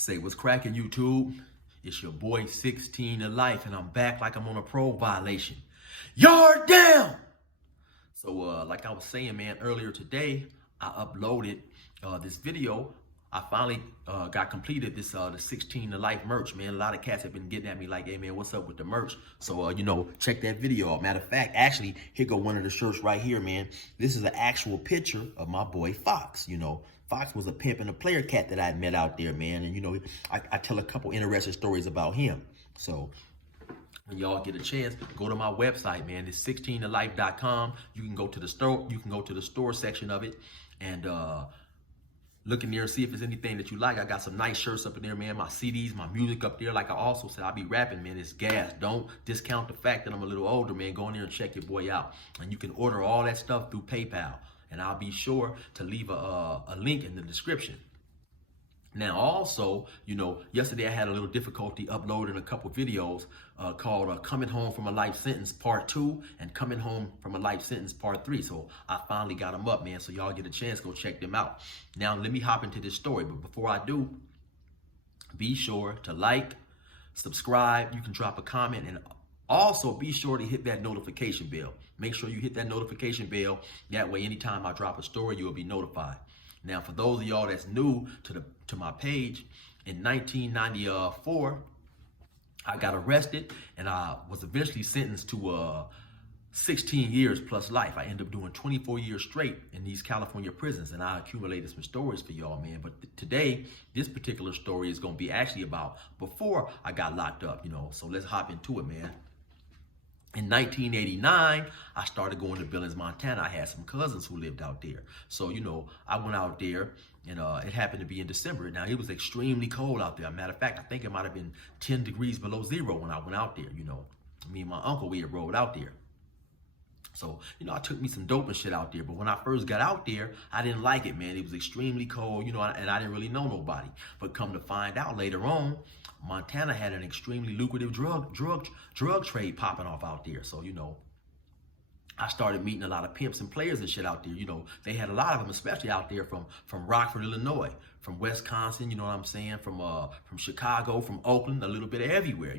Say what's cracking, YouTube? It's your boy 16 to life, and I'm back like I'm on a parole violation. Yard down! So, like I was saying, man, earlier today, I uploaded this video. I finally got completed this the 16 to life merch, man. A lot of cats have been getting at me like, hey, man, what's up with the merch? So, check that video out. Matter of fact, actually, here go one of the shirts right here, man. This is an actual picture of my boy Fox, Fox was a pimp and a player cat that I met out there, man. And, I tell a couple interesting stories about him. So when y'all get a chance, go to my website, man. It's 16tolife.com. You can go to the store. You can go to the store section of it and look in there and see if there's anything that you like. I got some nice shirts up in there, man. My CDs, my music up there. Like I also said, I'll be rapping, man. It's gas. Don't discount the fact that I'm a little older, man. Go in there and check your boy out. And you can order all that stuff through PayPal. And I'll be sure to leave a link in the description. Now, also, yesterday I had a little difficulty uploading a couple videos called Coming Home from a Life Sentence Part 2 and Coming Home from a Life Sentence Part 3. So I finally got them up, man. So y'all get a chance, go check them out. Now, let me hop into this story. But before I do, be sure to like, subscribe. You can drop a comment, and also be sure to hit that notification bell. Make sure you hit that notification bell. That way, anytime I drop a story, you'll be notified. Now, for those of y'all that's new to my page, in 1994, I got arrested and I was eventually sentenced to 16 years plus life. I ended up doing 24 years straight in these California prisons, and I accumulated some stories for y'all, man. But today, this particular story is going to be actually about before I got locked up, So let's hop into it, man. In 1989, I started going to Billings, Montana. I had some cousins who lived out there. So, I went out there, and it happened to be in December. Now, it was extremely cold out there. Matter of fact, I think it might have been 10 degrees below zero when I went out there, Me and my uncle, we had rode out there. So, I took me some dope and shit out there. But when I first got out there, I didn't like it, man. It was extremely cold, and I didn't really know nobody. But come to find out later on, Montana had an extremely lucrative drug trade popping off out there. So, I started meeting a lot of pimps and players and shit out there. They had a lot of them, especially out there from Rockford, Illinois, from Wisconsin, from Chicago, from Oakland, a little bit of everywhere,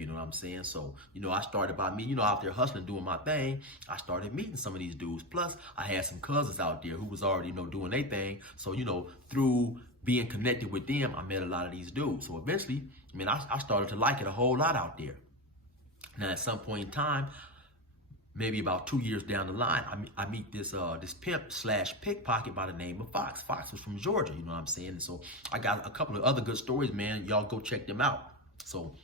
So, I started by me, out there hustling, doing my thing. I started meeting some of these dudes. Plus, I had some cousins out there who was already, doing their thing. So, through being connected with them, I met a lot of these dudes. So eventually, I started to like it a whole lot out there. Now, at some point in time, maybe about 2 years down the line, I meet this pimp / pickpocket by the name of Fox. Fox was from Georgia, And so I got a couple of other good stories, man. Y'all go check them out. So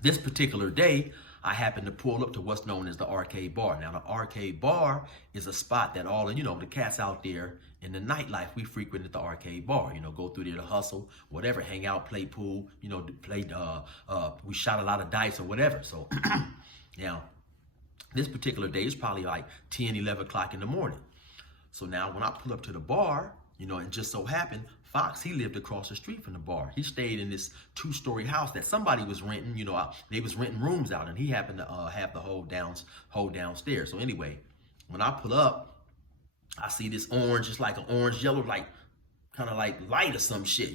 this particular day, I happened to pull up to what's known as the Arcade Bar. Now, the Arcade Bar is a spot that all of, the cats out there in the nightlife, we frequented the Arcade Bar, go through there to hustle, whatever, hang out, play pool, we shot a lot of dice or whatever. So now, this particular day is probably like 10, 11 o'clock in the morning. So now when I pull up to the bar, it just so happened, Fox, he lived across the street from the bar. He stayed in this 2-story house that somebody was renting, they was renting rooms out, and he happened to have the whole downstairs. So anyway, when I pull up, I see this orange, it's like an orange yellow, like kind of like light or some shit,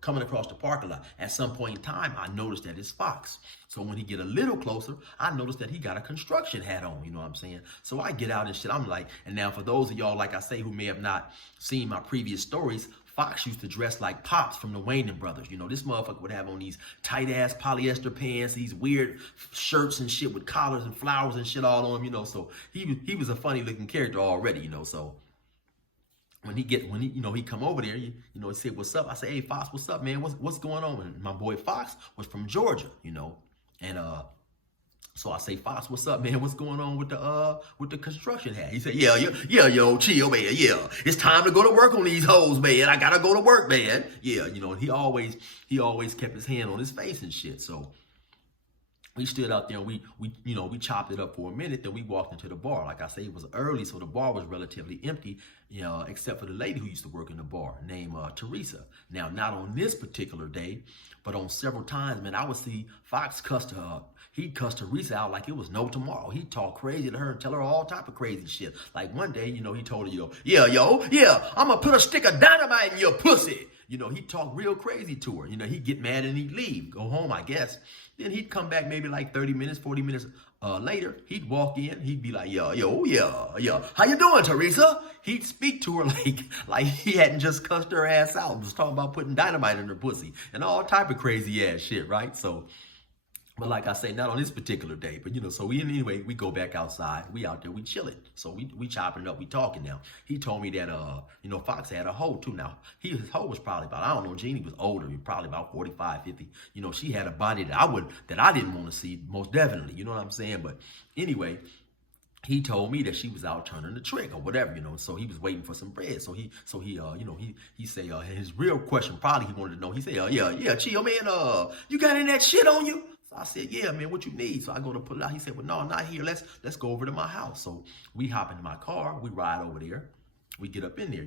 coming across the parking lot. At some point in time, I noticed that it's Fox. So when he get a little closer, I noticed that he got a construction hat on, So I get out and shit. I'm like, and now for those of y'all, like I say, who may have not seen my previous stories, Fox used to dress like Pops from the Wayne brothers. This motherfucker would have on these tight-ass polyester pants, these weird shirts and shit with collars and flowers and shit all on him, So he was a funny-looking character already, So when he come over there, he said, "What's up?" I say, "Hey, Fox, what's up, man? What's going on?" And my boy Fox was from Georgia, and so I say, "Fox, what's up, man? What's going on with the construction hat?" He said, "Yeah, yo, chill, man. Yeah, it's time to go to work on these hoes, man. I gotta go to work, man. Yeah, and he always kept his hand on his face and shit. So we stood out there and we chopped it up for a minute. Then we walked into the bar. Like I say, it was early, so the bar was relatively empty, except for the lady who used to work in the bar named Teresa. Now, not on this particular day, but on several times, man, I would see Fox cuss her. He'd cuss Teresa out like it was no tomorrow. He'd talk crazy to her and tell her all type of crazy shit. Like one day, he told her, yeah, I'm gonna put a stick of dynamite in your pussy. he'd talk real crazy to her. He'd get mad and he'd leave, go home, I guess. Then he'd come back maybe like 30 minutes, 40 minutes later. He'd walk in. He'd be like, yeah. How you doing, Teresa? He'd speak to her like he hadn't just cussed her ass out and was talking about putting dynamite in her pussy and all type of crazy ass shit, right? So, but like I say, not on this particular day, but so anyway, we go back outside. We out there, we chilling. So we chopping it up, we talking now. He told me that Fox had a hoe too. Now his hoe was probably about, I don't know, Jeannie was older, probably about 45, 50. She had a body that I didn't want to see, most definitely. You know what I'm saying? But anyway, he told me that she was out turning the trick or whatever, so he was waiting for some bread. So he say, his real question probably he wanted to know, he said, yeah, Chill, man, you got any of that shit on you? So I said, yeah, man, what you need? So I go to pull it out. He said, well, no, not here. Let's go over to my house. So we hop into my car. We ride over there. We get up in there,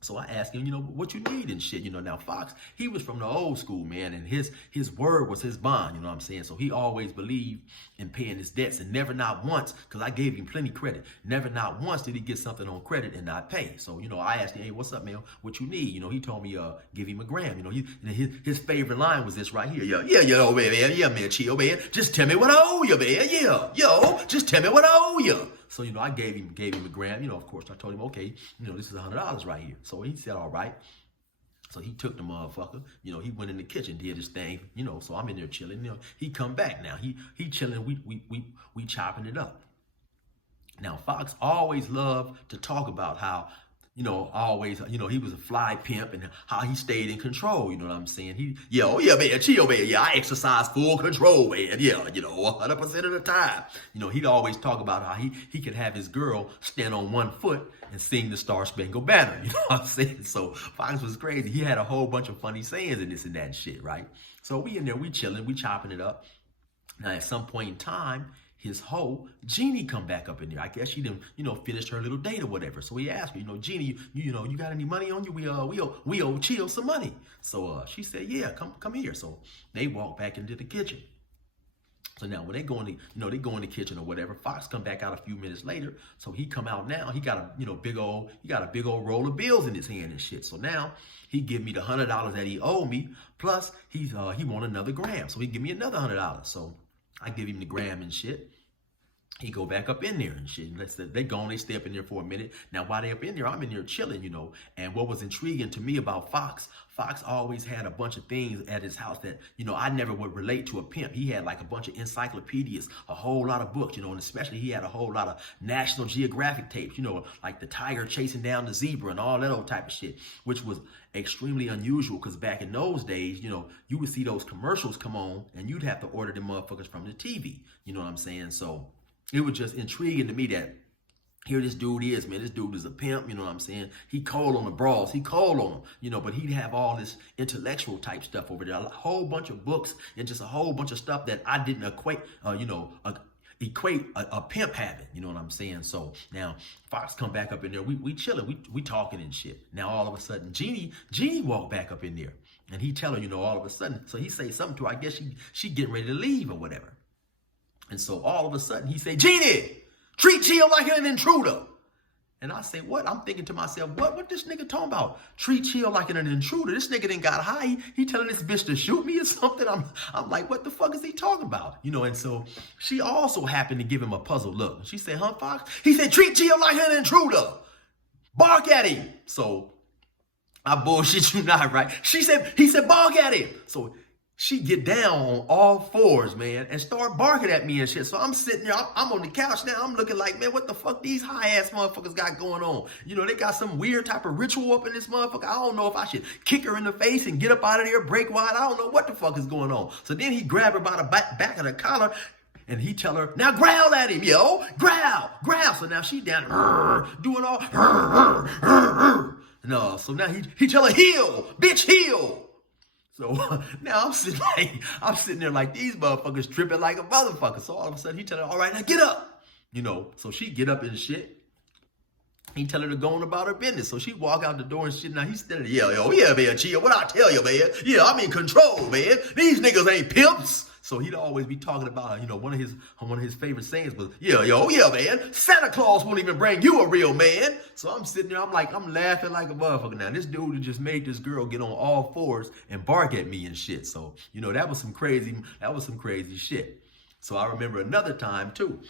So I asked him, what you need and shit. Now Fox, he was from the old school, man, and his word was his bond, you know what I'm saying? So he always believed in paying his debts, and never not once, because I gave him plenty credit, never not once did he get something on credit and not pay. So, I asked him, hey, what's up, man? What you need? He told me, give him a gram. His favorite line was this right here. Man, chill, man. Just tell me what I owe you, man. Just tell me what I owe you. So, I gave him a gram. Of course, I told him, okay, this is $100 right here. So he said, all right. So he took the motherfucker. He went in the kitchen, did his thing. So I'm in there chilling. He come back now. He chilling. We chopping it up. Now Fox always loved to talk about how, always, he was a fly pimp and how he stayed in control. You know what I'm saying? Man, chill, man. Yeah, I exercise full control, man. Yeah, 100% of the time. He'd always talk about how he could have his girl stand on one foot and sing the Star Spangled Banner. You know what I'm saying? So Fox was crazy. He had a whole bunch of funny sayings and this and that and shit, right? So we in there, we chilling, we chopping it up. Now at some point in time, his hoe, Jeannie, come back up in there. I guess she didn't, finish her little date or whatever. So he asked her, Jeannie, you got any money on you? We owe Chill some money. So she said, yeah, come here. So they walk back into the kitchen. So now when they go in the kitchen or whatever, Fox come back out a few minutes later. So he come out now. He got a big old roll of bills in his hand and shit. So now he give me the $100 that he owed me. Plus he want another gram. So he give me another $100. So I give him the gram and shit. He go back up in there and shit. They go and they stay up in there for a minute. Now, while they up in there, I'm in there chilling, And what was intriguing to me about Fox always had a bunch of things at his house that, I never would relate to a pimp. He had like a bunch of encyclopedias, a whole lot of books, and especially he had a whole lot of National Geographic tapes, like the tiger chasing down the zebra and all that old type of shit, which was extremely unusual because back in those days, you would see those commercials come on and you'd have to order them motherfuckers from the TV. You know what I'm saying? So it was just intriguing to me that here this dude is, man. This dude is a pimp, you know what I'm saying? He cold on the bras. He cold on them, but he'd have all this intellectual type stuff over there. A whole bunch of books and just a whole bunch of stuff that I didn't equate a pimp having, you know what I'm saying? So now Fox come back up in there. We chilling. We talking and shit. Now all of a sudden, Jeannie walk back up in there. And he tell her, all of a sudden. So he say something to her. I guess she getting ready to leave or whatever. And so all of a sudden he say, Jeannie, treat Chill like an intruder. And I say, what? I'm thinking to myself, what this nigga talking about? Treat Chill like an intruder. This nigga done got high. He telling this bitch to shoot me or something. I'm like, what the fuck is he talking about? And so she also happened to give him a puzzled look. She said, huh, Fox? He said, treat Chill like an intruder. Bark at him. So I bullshit you not, right? He said, bark at him. So she get down on all fours, man, and start barking at me and shit. So I'm sitting there, I'm on the couch now. I'm looking like, man, what the fuck these high-ass motherfuckers got going on? They got some weird type of ritual up in this motherfucker. I don't know if I should kick her in the face and get up out of there, break wide. I don't know what the fuck is going on. So then he grabbed her by the back of the collar, and he tell her, now growl at him, yo. Growl. So now she down doing all. No, so now he tell her, heal, bitch, heal. So now I'm sitting there like these motherfuckers tripping like a motherfucker. So all of a sudden he tell her, all right, now get up. So she get up and shit. He tell her to go on about her business. So she walk out the door and shit. Now he's standing there, yeah, man, Chill. What I tell you, man? Yeah, I'm in control, man. These niggas ain't pimps. So he'd always be talking about, one of his favorite sayings was, yeah, yo, yeah, man, Santa Claus won't even bring you a real man. So I'm sitting there, I'm laughing like a motherfucker. Now this dude just made this girl get on all fours and bark at me and shit. So, that was some crazy shit. So I remember another time too.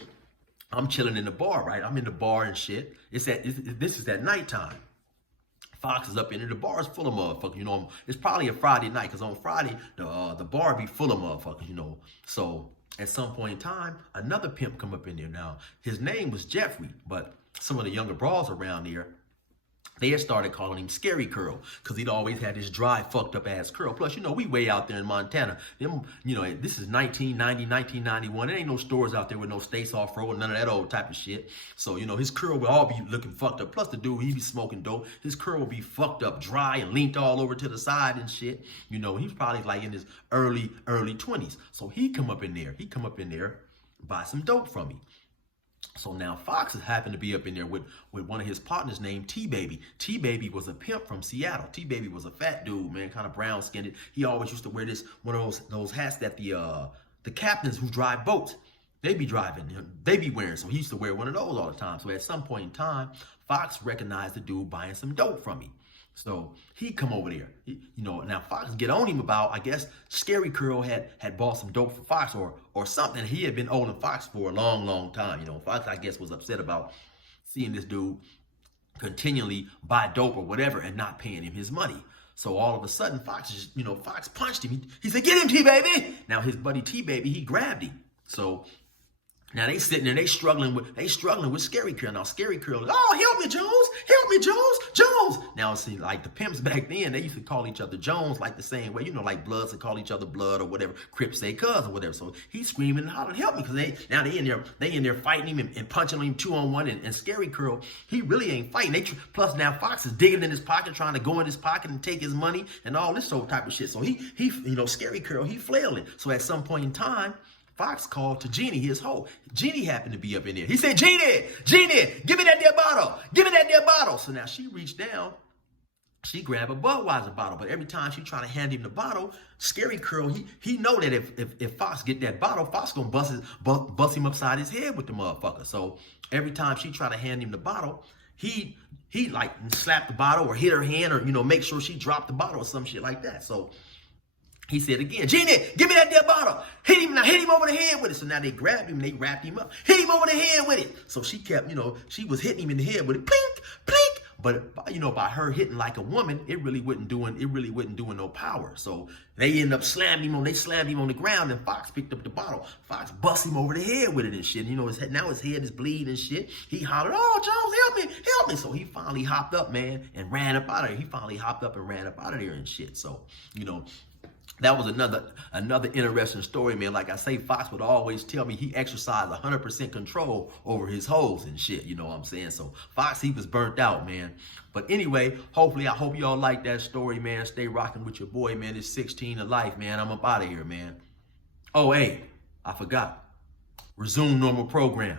I'm chilling in the bar, right? I'm in the bar and shit. This is at nighttime. Fox is up in there. The bar is full of motherfuckers. It's probably a Friday night, because on Friday, the bar be full of motherfuckers, So at some point in time, another pimp come up in there. Now, his name was Jeffrey, but some of the younger bras around there, they had started calling him Scary Curl, because he'd always had this dry, fucked up ass curl. Plus, we way out there in Montana. This is 1990, 1991. There ain't no stores out there with no States Off-Road, none of that old type of shit. So, his curl would all be looking fucked up. Plus, the dude, he be smoking dope. His curl would be fucked up, dry, and leaned all over to the side and shit. He's probably like in his early 20s. So he come up in there, buy some dope from me. So now Fox happened to be up in there with one of his partners named T-Baby. T-Baby was a pimp from Seattle. T-Baby was a fat dude, man, kind of brown skinned. He always used to wear one of those hats that the captains who drive boats, they be wearing. So he used to wear one of those all the time. So at some point in time, Fox recognized the dude buying some dope from me. So he come over there. Now Fox get on him about, I guess, Scary Curl had bought some dope for Fox or something. He had been owing Fox for a long, long time. Fox, I guess, was upset about seeing this dude continually buy dope or whatever and not paying him his money. So all of a sudden, Fox punched him. He said, "Get him, T-Baby!" Now his buddy T-Baby, he grabbed him. So now they sitting there, they struggling with Scary Curl. Now Scary Curl is, "Oh, help me, Jones. Now see, like the pimps back then, they used to call each other Jones, like the same way, like Bloods would call each other Blood or whatever, Crips say Cuz or whatever. So he's screaming and hollering, "Help me," because they in there fighting him and punching him 2-on-1, and Scary Curl, he really ain't fighting. Plus now Fox is digging in his pocket, trying to go in his pocket and take his money and all this sort of type of shit. So he Scary Curl, he flailing. So at some point in time, Fox called to Jeannie, his hoe. Jeannie happened to be up in there. He said, Jeannie, give me that there bottle. So now she reached down, she grabbed a Budweiser bottle, but every time she try to hand him the bottle, Scary Curl, he know that if Fox get that bottle, Fox gonna bust him upside his head with the motherfucker. So every time she try to hand him the bottle, he like slapped the bottle or hit her hand or, make sure she dropped the bottle or some shit like that. So he said again, "Jeannie, give me that there bottle. Hit him over the head with it." So now they grabbed him, they wrapped him up. Hit him over the head with it. So she kept, she was hitting him in the head with it. Plink, plink. But by her hitting like a woman, it really wasn't doing no power. So they ended up slammed him on the ground, and Fox picked up the bottle. Fox bust him over the head with it and shit. Now his head is bleeding and shit. He hollered, "Oh, Jones, help me. So he finally hopped up, man, and ran up out of there. And shit. So, that was another interesting story, man. Like I say, Fox would always tell me he exercised 100% control over his hoes and shit, you know what I'm saying? So Fox, he was burnt out, man. But anyway, I hope y'all like that story, man. Stay rocking with your boy, man. It's 16 to life, man. I'm up out of here, man. Oh, hey, I forgot. Resume normal program.